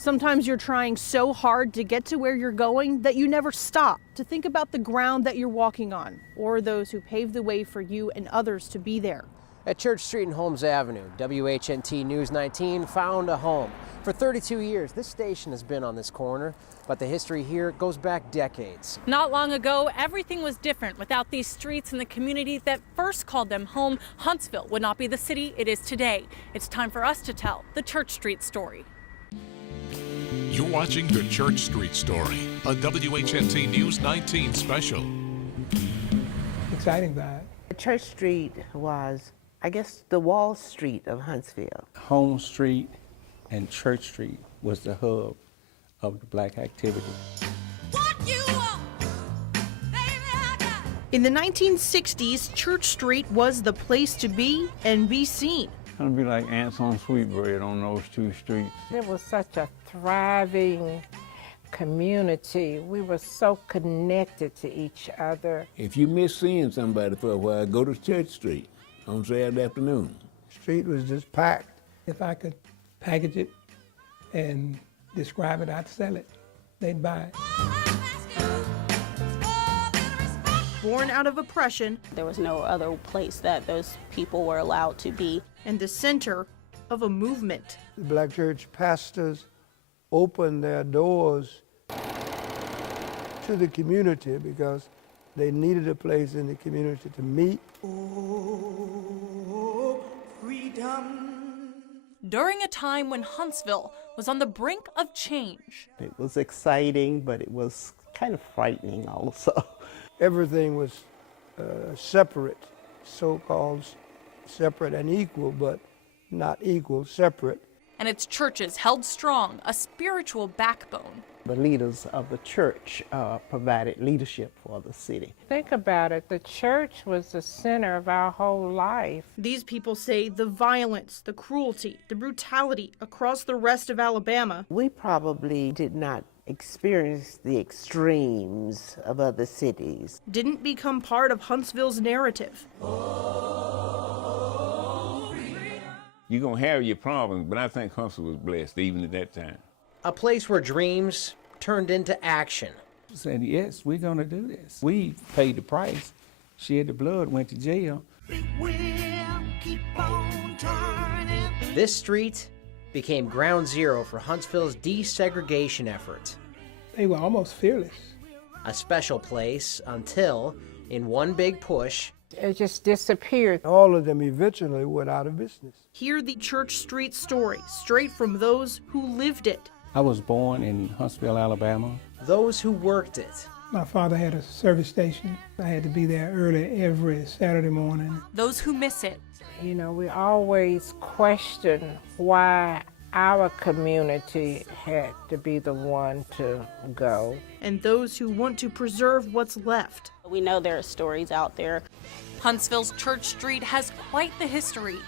Sometimes you're trying so hard to get to where you're going that you never stop to think about the ground that you're walking on or those who paved the way for you and others to be there. At Church Street and Holmes Avenue, WHNT News 19 found a home. For 32 years, this station has been on this corner, but the history here goes back decades. Not long ago, everything was different. Without these streets and the community that first called them home, Huntsville would not be the city it is today. It's time for us to tell the Church Street story. You're watching the Church Street Story, a WHNT News 19 special. Exciting vibe. Church Street was, I guess, the Wall Street of Huntsville. Holmes Street and Church Street was the hub of the black activity. In the 1960s, Church Street was the place to be and be seen. It'll be like ants on sweetbread on those two streets. It was such a thriving community. We were so connected to each other. If you miss seeing somebody for a while, go to Church Street on Saturday afternoon. The street was just packed. If I could package it and describe it, I'd sell it. They'd buy it. Born out of oppression, there was no other place that those people were allowed to be. And the center of a movement. The black church pastors opened their doors to the community because they needed a place in the community to meet. Oh, freedom. During a time when Huntsville was on the brink of change. It was exciting, but it was kind of frightening also. Everything was separate, so-called separate and equal, but not equal, separate. And its churches held strong, a spiritual backbone. The leaders of the church provided leadership for the city. Think about it, the church was the center of our whole life. These people say the violence, the cruelty, the brutality across the rest of Alabama. We probably did not experience the extremes of other cities. Didn't become part of Huntsville's narrative. You're going to have your problems, but I think Huntsville was blessed even at that time. A place where dreams turned into action. Said, yes, we're going to do this. We paid the price, shed the blood, went to jail. Keep on turning. This street became ground zero for Huntsville's desegregation effort. They were almost fearless. A special place until, in one big push, It just disappeared. All of them eventually went out of business. Hear the Church Street story, straight from those who lived it. I was born in Huntsville, Alabama. Those who worked it. My father had a service station. I had to be there early every Saturday morning. Those who miss it. You know, we always question why our community had to be the one to go. And those who want to preserve what's left. We know there are stories out there. Huntsville's Church Street has quite the history,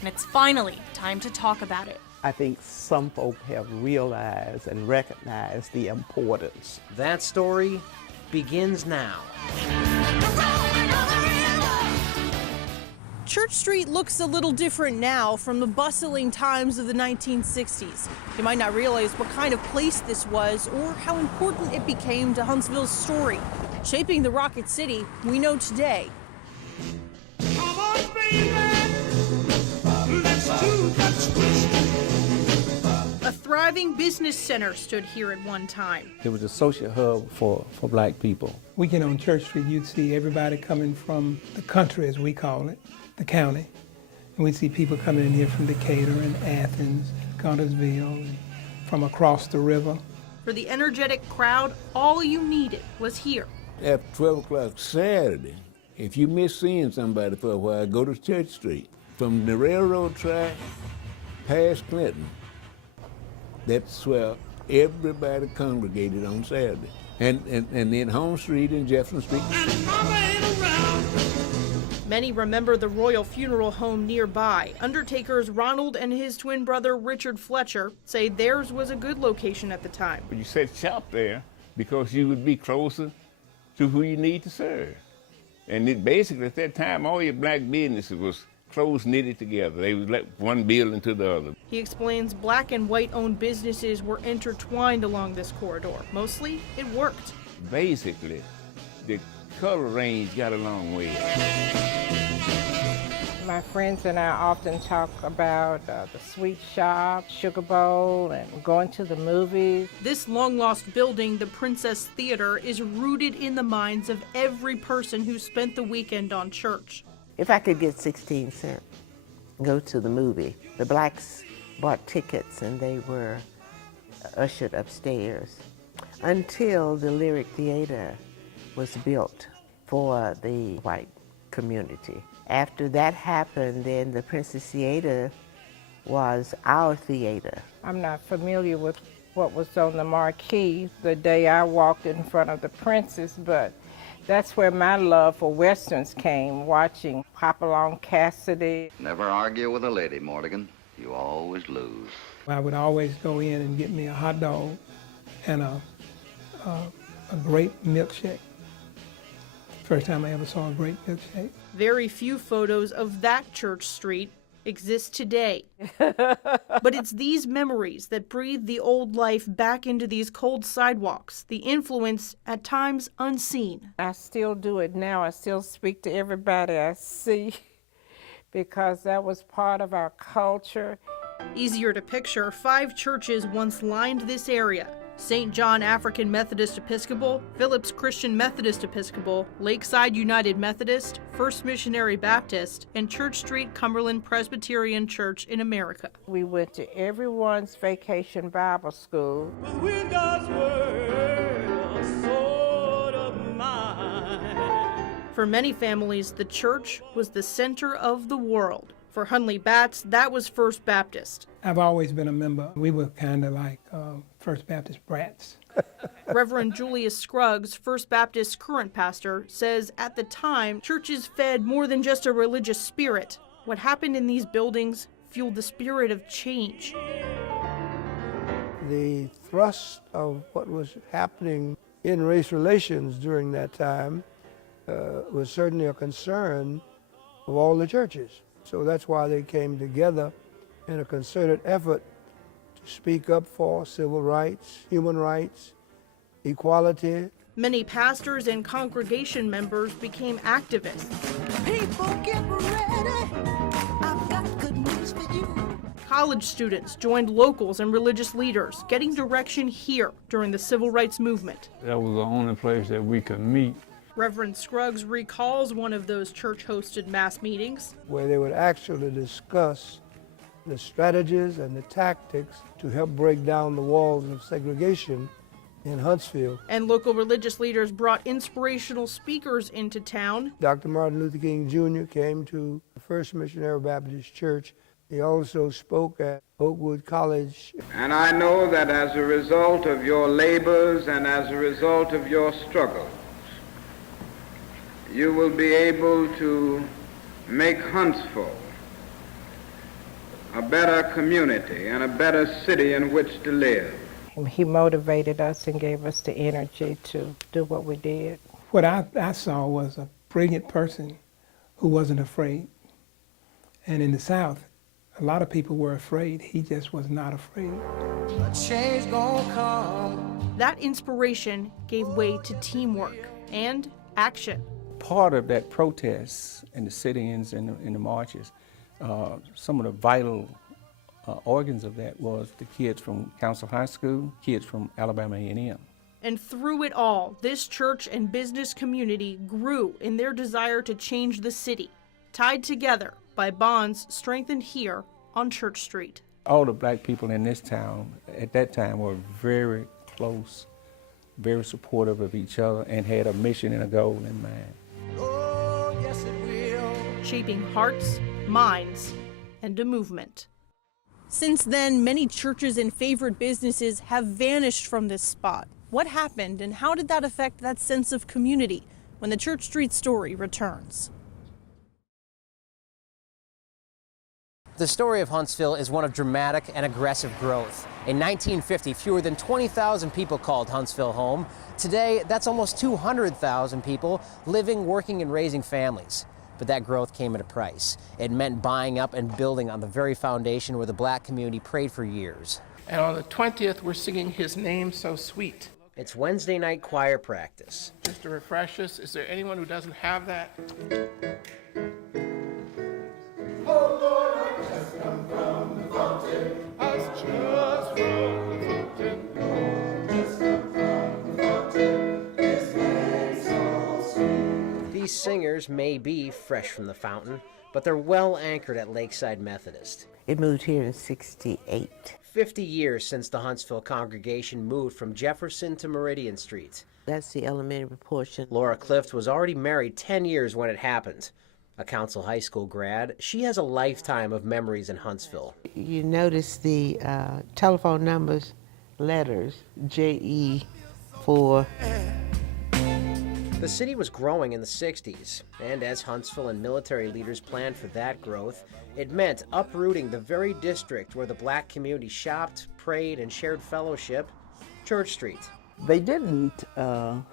and it's finally time to talk about it. I think some folk have realized and recognized the importance. That story begins now. Church Street looks a little different now from the bustling times of the 1960s. You might not realize what kind of place this was or how important it became to Huntsville's story, shaping the Rocket City we know today. Come on, baby. Let's do that twist. A thriving business center stood here at one time. It was a social hub for black people. Weekend on Church Street, you'd see everybody coming from the country, as we call it, the county. And we'd see people coming in here from Decatur and Athens, Guntersville, and from across the river. For the energetic crowd, all you needed was here. After 12 o'clock Saturday, if you miss seeing somebody for a while, go to Church Street. From the railroad track past Clinton, that's where everybody congregated on Saturday. And then Holmes Street and Jefferson Street. And mama ain't around. Many remember the Royal Funeral Home nearby. Undertakers Ronald and his twin brother Richard Fletcher say theirs was a good location at the time. You set shop there because you would be closer to who you need to serve. And it basically at that time, all your black businesses was close knitted together. They would let one building to the other. He explains black and white owned businesses were intertwined along this corridor. Mostly, it worked. Basically, the color range got a long way. My friends and I often talk about the sweet shop, Sugar Bowl, and going to the movies. This long-lost building, the Princess Theater, is rooted in the minds of every person who spent the weekend on church. If I could get 16 cents, go to the movie. The blacks bought tickets and they were ushered upstairs until the Lyric Theater was built for the white community. After that happened, then the Princess Theater was our theater. I'm not familiar with what was on the marquee the day I walked in front of the Princess, but that's where my love for Westerns came, watching Hopalong Cassidy. Never argue with a lady, Mortigan. You always lose. I would always go in and get me a hot dog and a grape milkshake. First time I ever saw a grape milkshake. Very few photos of that church street exist today. But it's these memories that breathe the old life back into these cold sidewalks, the influence at times unseen. I still do it now. I still speak to everybody I see because that was part of our culture. Easier to picture, 5 churches once lined this area. St. John African Methodist Episcopal, Phillips Christian Methodist Episcopal, Lakeside United Methodist, First Missionary Baptist, and Church Street Cumberland Presbyterian Church in America. We went to everyone's vacation Bible school. With God's word, a sword of mine. For many families, the church was the center of the world. For Hunley Batts, that was First Baptist. I've always been a member. We were kind of like First Baptist brats. Reverend Julius Scruggs, First Baptist's current pastor, says at the time, churches fed more than just a religious spirit. What happened in these buildings fueled the spirit of change. The thrust of what was happening in race relations during that time was certainly a concern of all the churches. So that's why they came together in a concerted effort to speak up for civil rights, human rights, equality. Many pastors and congregation members became activists. People get ready. I've got good news for you. College students joined locals and religious leaders, getting direction here during the civil rights movement. That was the only place that we could meet. Reverend Scruggs recalls one of those church-hosted mass meetings, where they would actually discuss the strategies and the tactics to help break down the walls of segregation in Huntsville. And local religious leaders brought inspirational speakers into town. Dr. Martin Luther King Jr. came to the First Missionary Baptist Church. He also spoke at Oakwood College. And I know that as a result of your labors and as a result of your struggles, you will be able to make Huntsville a better community and a better city in which to live. He motivated us and gave us the energy to do what we did. What I saw was a brilliant person who wasn't afraid. And in the South, a lot of people were afraid. He just was not afraid. A change gonna come. That inspiration gave way to teamwork and action. Part of that protest and the sit-ins and the marches, some of the vital organs of that was the kids from Council High School, kids from Alabama A&M. And through it all, this church and business community grew in their desire to change the city, tied together by bonds strengthened here on Church Street. All the black people in this town at that time were very close, very supportive of each other, and had a mission and a goal in mind. Oh, yes it will. Shaping hearts, minds, and a movement. Since then, many churches and favored businesses have vanished from this spot. What happened and how did that affect that sense of community? When the Church Street story returns. The story of Huntsville is one of dramatic and aggressive growth. In 1950, fewer than 20,000 people called Huntsville home. Today, that's almost 200,000 people living, working, and raising families. But that growth came at a price. It meant buying up and building on the very foundation where the black community prayed for years. And on the 20th, we're singing His Name So Sweet. It's Wednesday night choir practice. Just to refresh us, is there anyone who doesn't have that? Oh Lord, I just come from the fountain. I was just from the fountain. Lord, just come from the fountain. His name so sweet. These singers may be fresh from the fountain, but they're well anchored at Lakeside Methodist. It moved here in '68. 50 years since the Huntsville congregation moved from Jefferson to Meridian Street. That's the elementary portion. Laura Clift was already married 10 years when it happened. A Council High School grad, she has a lifetime of memories in Huntsville. You notice the telephone numbers, letters, JE4. The city was growing in the 60s, and as Huntsville and military leaders planned for that growth, it meant uprooting the very district where the black community shopped, prayed, and shared fellowship, Church Street. They didn't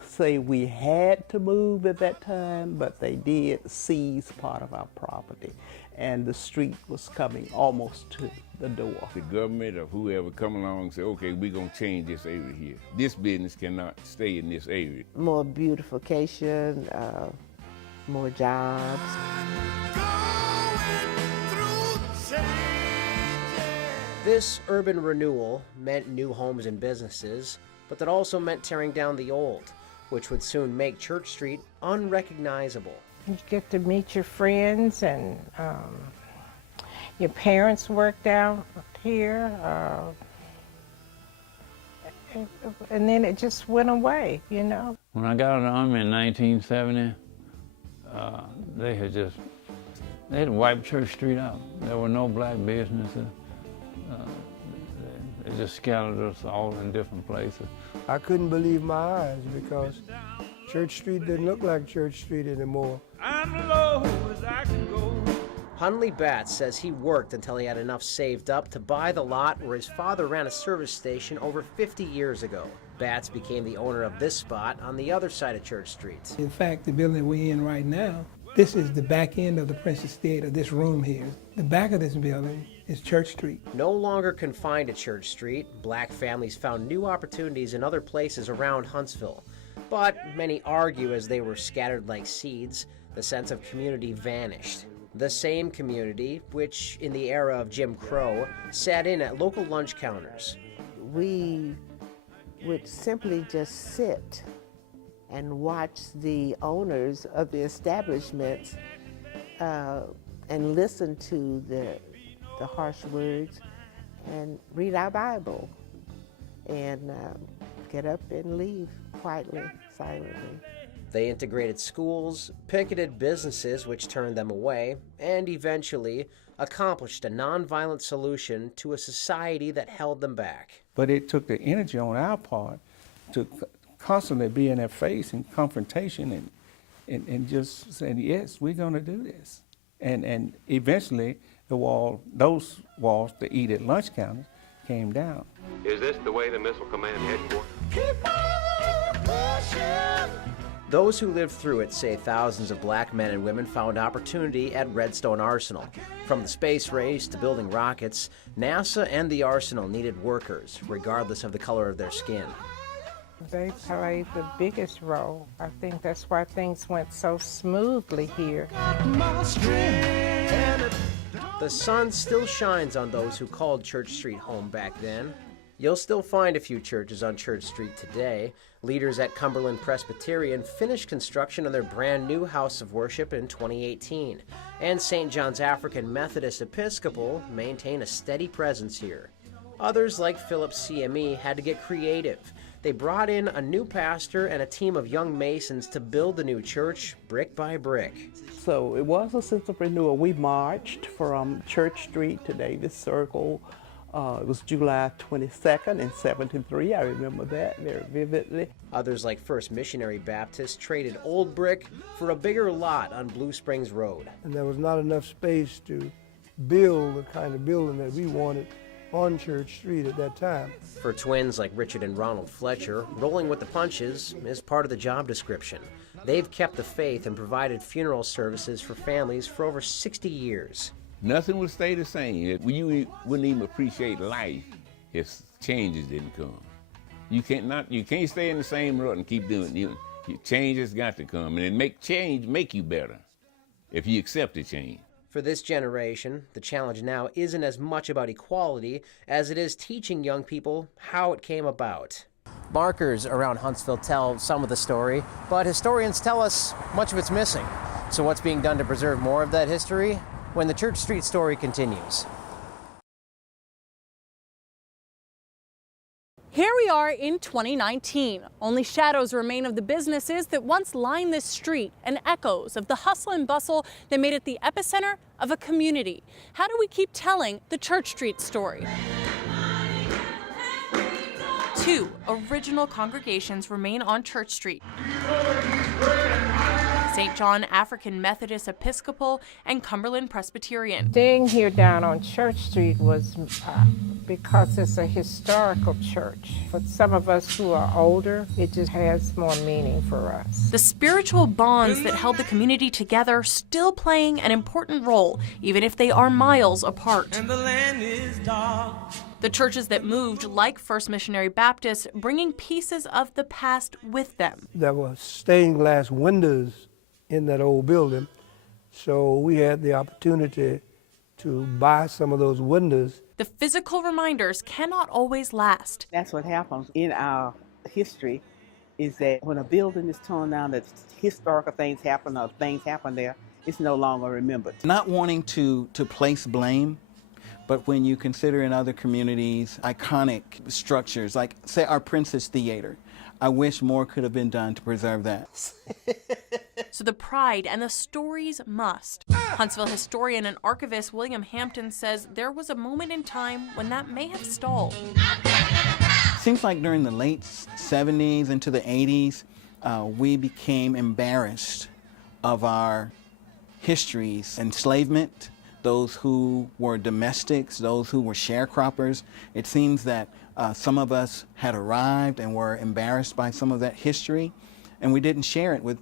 say we had to move at that time, but they did seize part of our property, and the street was coming almost to the door. The government or whoever come along and say, okay, we're going to change this area here. This business cannot stay in this area. More beautification, more jobs. This urban renewal meant new homes and businesses, but that also meant tearing down the old, which would soon make Church Street unrecognizable. You get to meet your friends, and your parents worked out here, and then it just went away, you know. When I got out of the Army in 1970, they had wiped Church Street out. There were no black businesses. They just scattered us all in different places. I couldn't believe my eyes because Church Street didn't look like Church Street anymore. I'm low as I can go. Hunley Batts says he worked until he had enough saved up to buy the lot where his father ran a service station over 50 years ago. Batts became the owner of this spot on the other side of Church Street. In fact, the building we're in right now, this is the back end of the Princess Theater, this room here. The back of this building is Church Street. No longer confined to Church Street, black families found new opportunities in other places around Huntsville. But many argue as they were scattered like seeds, the sense of community vanished. The same community, which in the era of Jim Crow, sat in at local lunch counters. We would simply just sit and watch the owners of the establishments and listen to the harsh words and read our Bible and get up and leave quietly, silently. They integrated schools, picketed businesses which turned them away, and eventually accomplished a nonviolent solution to a society that held them back. But it took the energy on our part to constantly be in their face and confrontation and just saying, yes, we're going to do this. And eventually those walls to eat at lunch counters came down. Is this the way the Missile Command headquarters? Keep on pushing. Those who lived through it say thousands of black men and women found opportunity at Redstone Arsenal. From the space race to building rockets, NASA and the Arsenal needed workers, regardless of the color of their skin. They played the biggest role. I think that's why things went so smoothly here. The sun still shines on those who called Church Street home back then. You'll still find a few churches on Church Street today. Leaders at Cumberland Presbyterian finished construction on their brand new house of worship in 2018. And St. John's African Methodist Episcopal maintain a steady presence here. Others, like Phillips CME, had to get creative. They brought in a new pastor and a team of young Masons to build the new church brick by brick. So it was a sense of renewal. We marched from Church Street to Davis Circle. It was July 22nd in '73. I remember that very vividly. Others, like First Missionary Baptist, traded old brick for a bigger lot on Blue Springs Road. And there was not enough space to build the kind of building that we wanted on Church Street at that time. For twins like Richard and Ronald Fletcher, rolling with the punches is part of the job description. They've kept the faith and provided funeral services for families for over 60 years. Nothing would stay the same. You wouldn't even appreciate life if changes didn't come. You can't stay in the same rut and keep doing it. Change has got to come, and make you better if you accept the change. For this generation, the challenge now isn't as much about equality as it is teaching young people how it came about. Markers around Huntsville tell some of the story, but historians tell us much of it's missing. So what's being done to preserve more of that history? When the Church Street story continues. Here we are in 2019. Only shadows remain of the businesses that once lined this street and echoes of the hustle and bustle that made it the epicenter of a community. How do we keep telling the Church Street story? 2 original congregations remain on Church Street: St. John African Methodist Episcopal and Cumberland Presbyterian. Staying here down on Church Street was because it's a historical church. For some of us who are older, it just has more meaning for us. The spiritual bonds that held the community together still playing an important role, even if they are miles apart. And the land is dark. The churches that moved, like First Missionary Baptist, bringing pieces of the past with them. There were stained glass windows in that old building, so we had the opportunity to buy some of those windows. The physical reminders cannot always last. That's what happens in our history, is that when a building is torn down, that historical things happen or things happen there, it's no longer remembered. Not wanting to place blame, but when you consider in other communities iconic structures, like say our Princess Theater, I wish more could have been done to preserve that. So the pride and the stories must. Huntsville historian and archivist William Hampton says there was a moment in time when that may have stalled. Seems like during the late 70s into the 80s, we became embarrassed of our histories, enslavement, those who were domestics, those who were sharecroppers. It seems that some of us had arrived and were embarrassed by some of that history, and we didn't share it with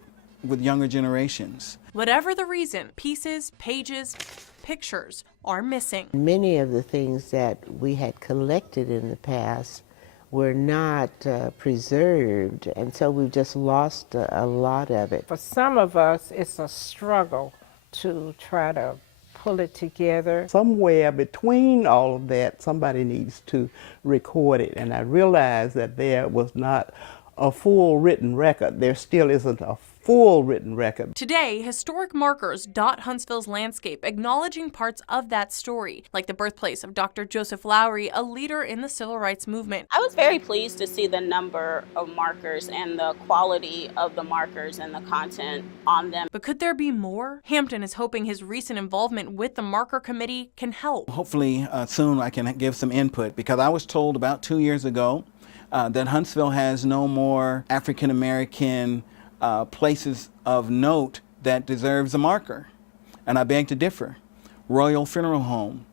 younger generations. Whatever the reason, pieces, pages, pictures are missing. Many of the things that we had collected in the past were not preserved, and so we've just lost a lot of it. For some of us, it's a struggle to try to pull it together. Somewhere between all of that, somebody needs to record it, and I realized that there was not a full written record. There still isn't a full written record. Today, historic markers dot Huntsville's landscape, acknowledging parts of that story, like the birthplace of Dr. Joseph Lowry, a leader in the civil rights movement. I was very pleased to see the number of markers and the quality of the markers and the content on them. But could there be more? Hampton is hoping his recent involvement with the marker committee can help. Hopefully soon I can give some input, because I was told about 2 years ago that Huntsville has no more African American places of note that deserves a marker, and I beg to differ. Royal Funeral Home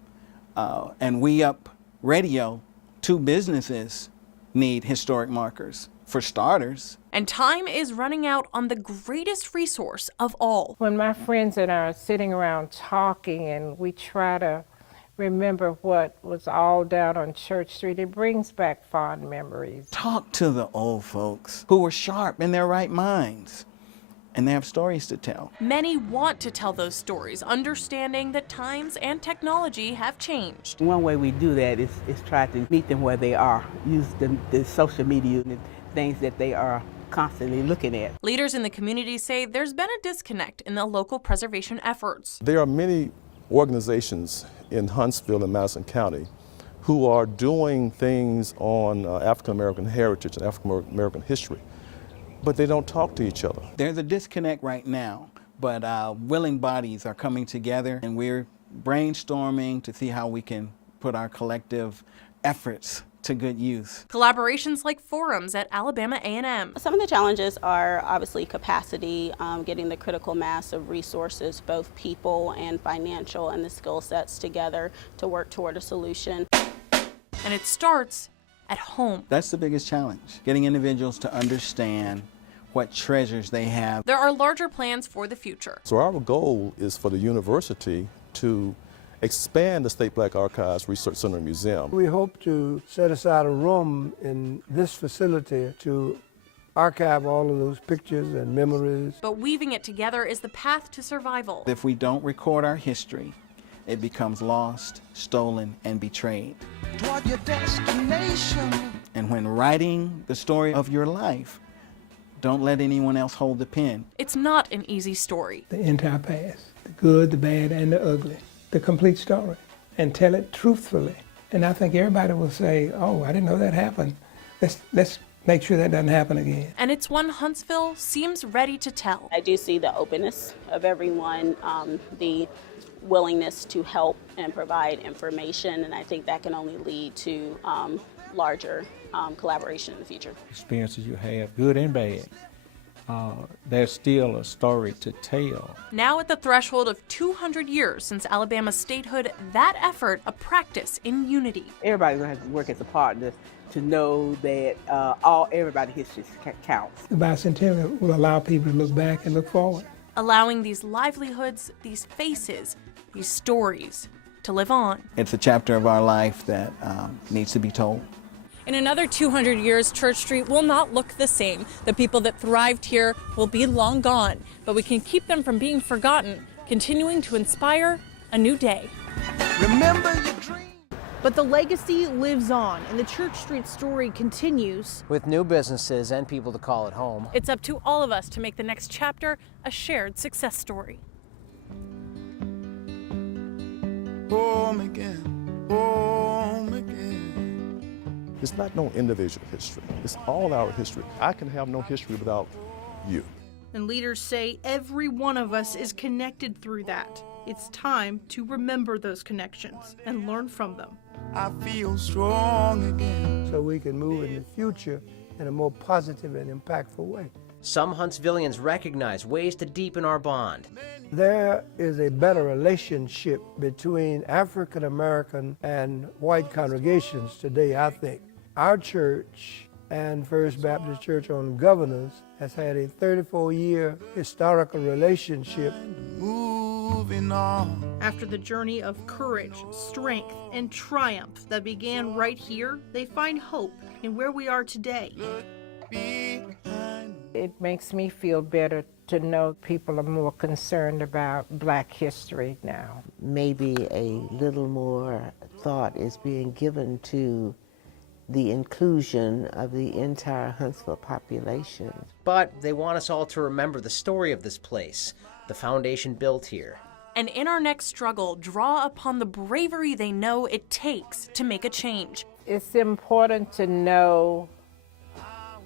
and We Up Radio, 2 businesses need historic markers, for starters. And time is running out on the greatest resource of all. When my friends and I are sitting around talking and we try to remember what was all down on Church Street, it brings back fond memories. Talk to the old folks who were sharp in their right minds, and they have stories to tell. Many want to tell those stories, understanding that times and technology have changed. One way we do that is try to meet them where they are, use the social media and things that they are constantly looking at. Leaders in the community say there's been a disconnect in the local preservation efforts. There are many organizations in Huntsville and Madison County who are doing things on African American heritage and African American history, but they don't talk to each other. There's a disconnect right now, but willing bodies are coming together, and we're brainstorming to see how we can put our collective efforts to good use. Collaborations like forums at Alabama A&M. Some of the challenges are obviously capacity, getting the critical mass of resources, both people and financial, and the skill sets together to work toward a solution. And it starts at home. That's the biggest challenge, getting individuals to understand what treasures they have. There are larger plans for the future. So our goal is for the university to expand the State Black Archives Research Center and Museum. We hope to set aside a room in this facility to archive all of those pictures and memories. But weaving it together is the path to survival. If we don't record our history, it becomes lost, stolen, and betrayed. Toward your destination. And when writing the story of your life, don't let anyone else hold the pen. It's not an easy story. The entire past, the good, the bad, and the ugly, the complete story, and tell it truthfully. And I think everybody will say, oh, I didn't know that happened. Let's make sure that doesn't happen again. And it's one Huntsville seems ready to tell. I do see the openness of everyone, the willingness to help and provide information, and I think that can only lead to larger collaboration in the future. Experiences you have, good and bad, there's still a story to tell. Now at the threshold of 200 years since Alabama's statehood, that effort a practice in unity. Everybody's going to have to work as a partner to know that everybody's history counts. The bicentennial will allow people to look back and look forward. Allowing these livelihoods, these faces, these stories to live on. It's a chapter of our life that needs to be told. In another 200 years, Church Street will not look the same. The people that thrived here will be long gone, but we can keep them from being forgotten, continuing to inspire a new day. Remember your dream. But the legacy lives on, and the Church Street story continues. With new businesses and people to call it home. It's up to all of us to make the next chapter a shared success story. Home again, home again. It's not no individual history. It's all our history. I can have no history without you. And leaders say every one of us is connected through that. It's time to remember those connections and learn from them. I feel strong again. So we can move in the future in a more positive and impactful way. Some Huntsvillians recognize ways to deepen our bond. There is a better relationship between African American and white congregations today, I think. Our church and First Baptist Church on Governors has had a 34-year historical relationship. Moving on. After the journey of courage, strength, and triumph that began right here, they find hope in where we are today. It makes me feel better to know people are more concerned about Black history now. Maybe a little more thought is being given to the inclusion of the entire Huntsville population. But they want us all to remember the story of this place, the foundation built here. And in our next struggle, draw upon the bravery they know it takes to make a change. It's important to know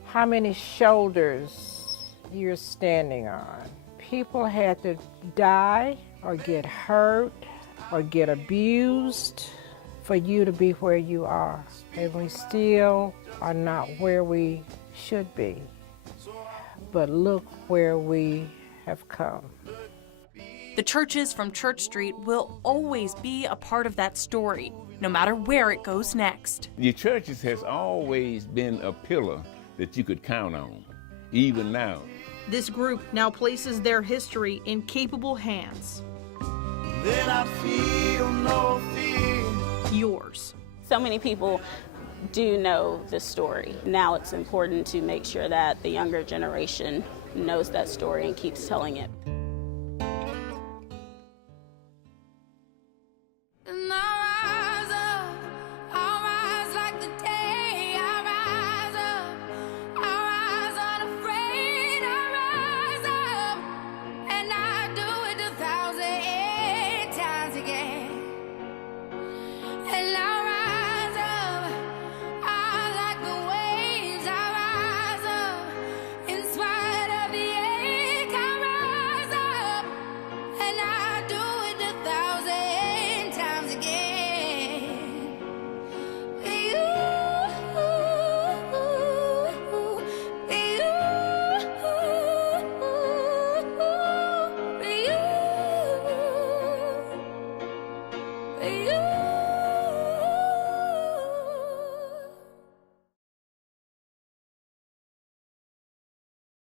how many shoulders you're standing on. People had to die or get hurt or get abused for you to be where you are. And we still are not where we should be. But look where we have come. The churches from Church Street will always be a part of that story, no matter where it goes next. Your churches has always been a pillar that you could count on, even now. This group now places their history in capable hands. Then I feel no fear. Yours. So many people do know this story. Now it's important to make sure that the younger generation knows that story and keeps telling it.